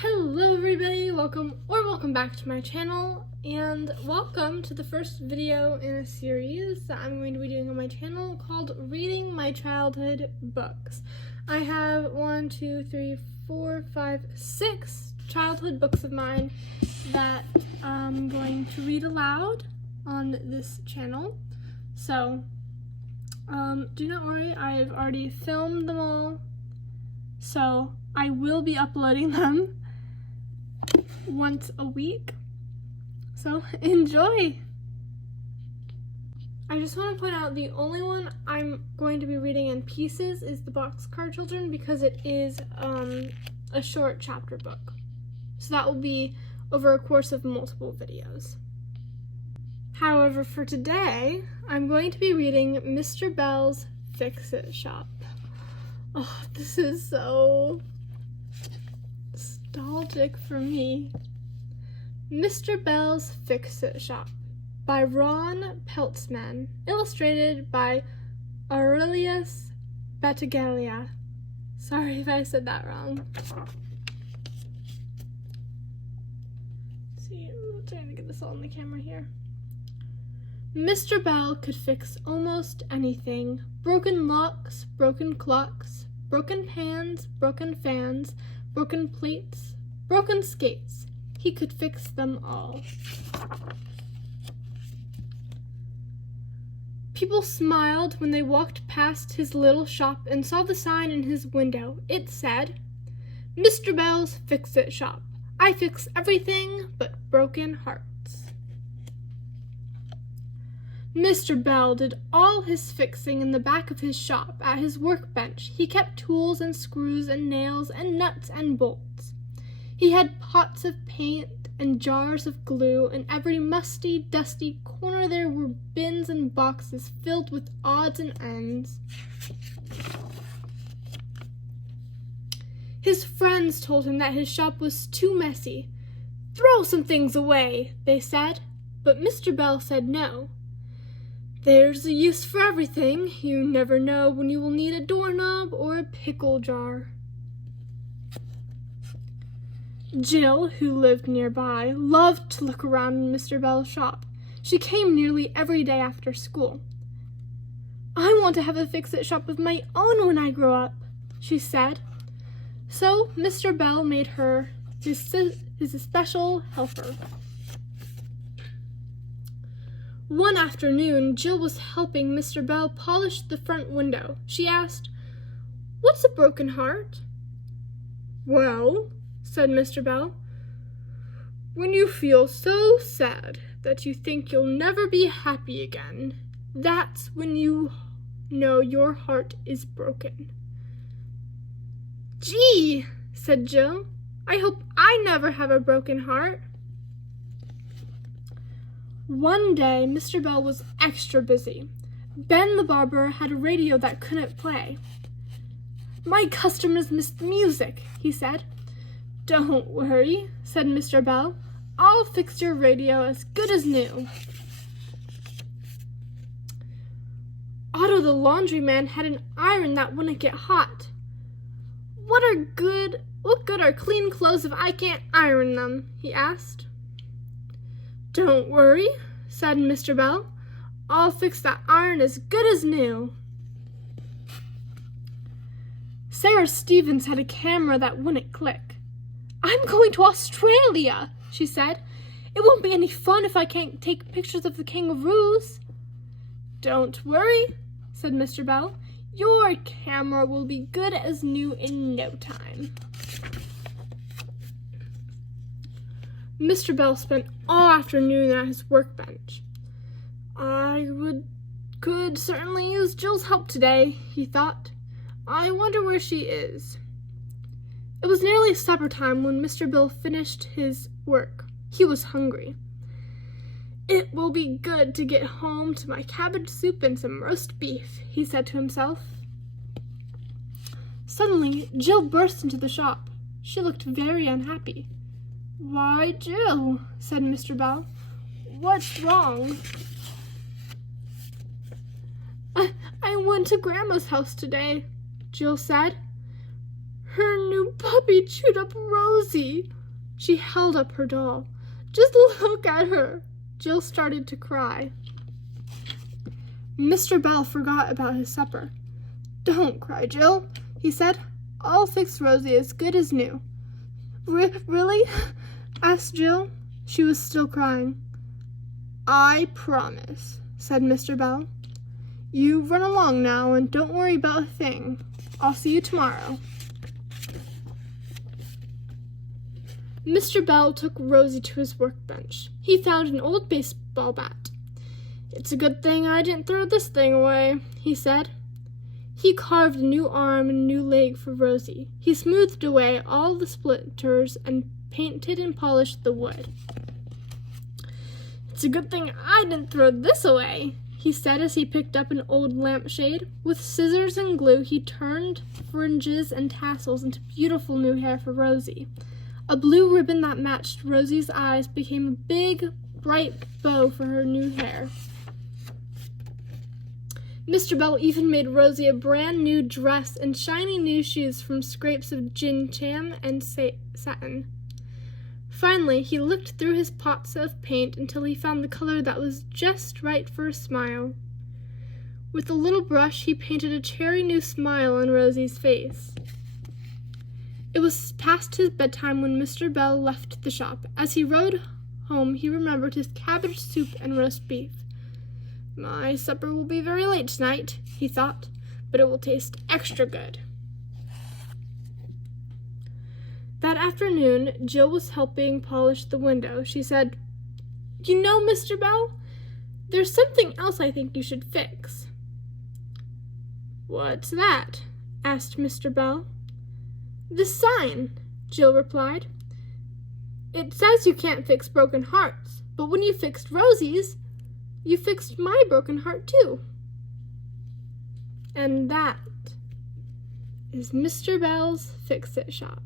Hello everybody, welcome back to my channel, and welcome to the first video in a series that I'm going to be doing on my channel called Reading My Childhood Books. I have 6 childhood books of mine that I'm going to read aloud on this channel. So do not worry, I've already filmed them all, so I will be uploading them once a week, so enjoy! I just want to point out the only one I'm going to be reading in pieces is the Boxcar Children, because it is a short chapter book. So that will be over a course of multiple videos. However, for today, I'm going to be reading Mr. Bell's Fix-It Shop. Oh, this is so nostalgic for me. Mr. Bell's Fix-It Shop by Ron Peltzman, illustrated by Aurelius Battaglia. Sorry if I said that wrong. Let's see, I'm trying to get this all on the camera here. Mr. Bell could fix almost anything. Broken locks, broken clocks, broken pans, broken fans, broken plates, broken skates. He could fix them all. People smiled when they walked past his little shop and saw the sign in his window. It said, "Mr. Bell's Fix-It Shop. I fix everything but broken hearts." Mr. Bell did all his fixing in the back of his shop at his workbench. He kept tools and screws and nails and nuts and bolts. He had pots of paint and jars of glue. In every musty, dusty corner there were bins and boxes filled with odds and ends. His friends told him that his shop was too messy. "Throw some things away," they said, but Mr. Bell said no. "There's a use for everything. You never know when you will need a doorknob or a pickle jar." Jill, who lived nearby, loved to look around in Mr. Bell's shop. She came nearly every day after school. "I want to have a fix-it shop of my own when I grow up," she said. So Mr. Bell made her his special helper. One afternoon, Jill was helping Mr. Bell polish the front window. She asked, "What's a broken heart?" "Well," said Mr. Bell, "when you feel so sad that you think you'll never be happy again, that's when you know your heart is broken." "Gee," said Jill, "I hope I never have a broken heart." One day, Mr. Bell was extra busy. Ben the barber had a radio that couldn't play. "My customers missed music," he said. "Don't worry," said Mr. Bell. "I'll fix your radio as good as new." Otto the laundryman had an iron that wouldn't get hot. What good are clean clothes if I can't iron them?" he asked. "Don't worry," said Mr. Bell. "I'll fix that iron as good as new." Sarah Stevens had a camera that wouldn't click. "I'm going to Australia," she said. "It won't be any fun if I can't take pictures of the kangaroos." "Don't worry," said Mr. Bell. "Your camera will be good as new in no time." Mr. Bell spent all afternoon at his workbench. Could certainly use Jill's help today," he thought. "I wonder where she is." It was nearly supper time when Mr. Bell finished his work. He was hungry. "It will be good to get home to my cabbage soup and some roast beef," he said to himself. Suddenly, Jill burst into the shop. She looked very unhappy. "Why, Jill," said Mr. Bell, "what's wrong?" I went to Grandma's house today," Jill said. Her new puppy chewed up Rosie. She held up her doll. Just look at her. Jill started to cry. Mr. Bell forgot about his supper. Don't cry, Jill, he said. I'll fix Rosie as good as new. Really? Asked Jill. She was still crying. I promise, said Mr. Bell. You run along now and don't worry about a thing. I'll see you tomorrow. Mr. Bell took Rosie to his workbench. He found an old baseball bat. It's a good thing I didn't throw this thing away, he said. He carved a new arm and a new leg for Rosie. He smoothed away all the splinters and painted and polished the wood. It's a good thing I didn't throw this away, he said as he picked up an old lampshade. With scissors and glue, he turned fringes and tassels into beautiful new hair for Rosie. A blue ribbon that matched Rosie's eyes became a big, bright bow for her new hair. Mr. Bell even made Rosie a brand new dress and shiny new shoes from scraps of gin-cham and satin. Finally, he looked through his pots of paint until he found the color that was just right for a smile. With a little brush, he painted a cherry new smile on Rosie's face. It was past his bedtime when Mr. Bell left the shop. As he rode home, he remembered his cabbage soup and roast beef. My supper will be very late tonight, he thought, but it will taste extra good. That afternoon, Jill was helping polish the window. She said, You know, Mr. Bell, there's something else I think you should fix. What's that? Asked Mr. Bell. The sign, Jill replied. It says you can't fix broken hearts, but when you fixed Rosie's, you fixed my broken heart too. And that is Mr. Bell's Fix-It Shop.